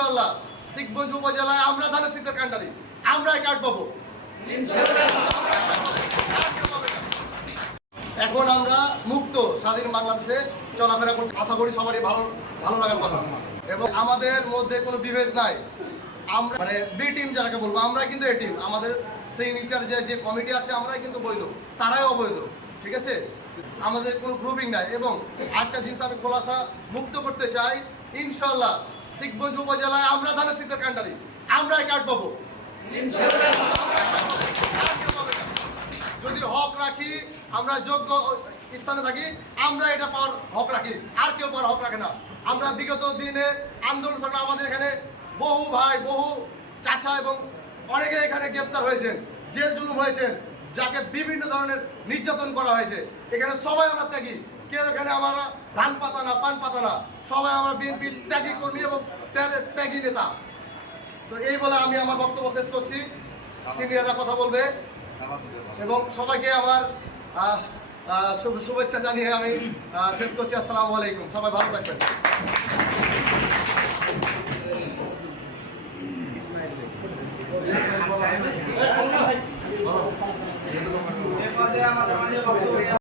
ইনশাল্লাহ শিখগঞ্জ উপজেলায় আমরা ধানের শীতের কান্ডারি আমরা এই কার্ড পাবো। এখন আমরা মুক্ত স্বাধীন বাংলাদেশে চলাফেরা করছি। আশা করি সবারই ভালো ভালো লাগার কথা। এবং আমাদের মধ্যে কোনো বিভেদ নাই। আমরা মানে বি টিম যারাকে বলব আমরা কিন্তু এ টিম আমাদের সেই নিচার যে যে কমিটি আছে, আমরাই কিন্তু বৈধ। তারাই অবৈধ, ঠিক আছে? আমাদের কোনো গ্রুপিং নাই। এবং আরেকটা জিনিস আমি খোলাসা মুক্ত করতে চাই ইনশাল্লাহ শিখগঞ্জ উপজেলায় আমরা ধানের শীতের কান্ডারি আমরা কার্ড পাবো। যদি হক রাখি, আমরা যোগ্য স্থানে থাকি, আমরা এটা পাওয়ার হক রাখি। আর কেউ পাওয়ার হক রাখে না। আমরা বিগত দিনে আন্দোলন সংগ্রাম আমাদের এখানে বহু ভাই, বহু চাচা এবং অনেকে এখানে গ্রেপ্তার হয়েছেন, জেল জুলুম হয়েছেন যাকে বিভিন্ন ধরনের নির্যাতন করা হয়েছে। এখানে সবাই আমরা ত্যাগী। কেউ এখানে আমরা ধান পাতা না, পান পাতা না। সবাই আমরা বিএনপি ত্যাগী কর্মী এবং ত্যাগী নেতা। তো এই বলে আমি আমার বক্তব্য শেষ করছি। সিনিয়ররা কথা বলবে। এবং সবাইকে আমার শুভেচ্ছা জানিয়ে আমি শেষ করছি। আসসালামু আলাইকুম। সবাই ভালো থাকবেন।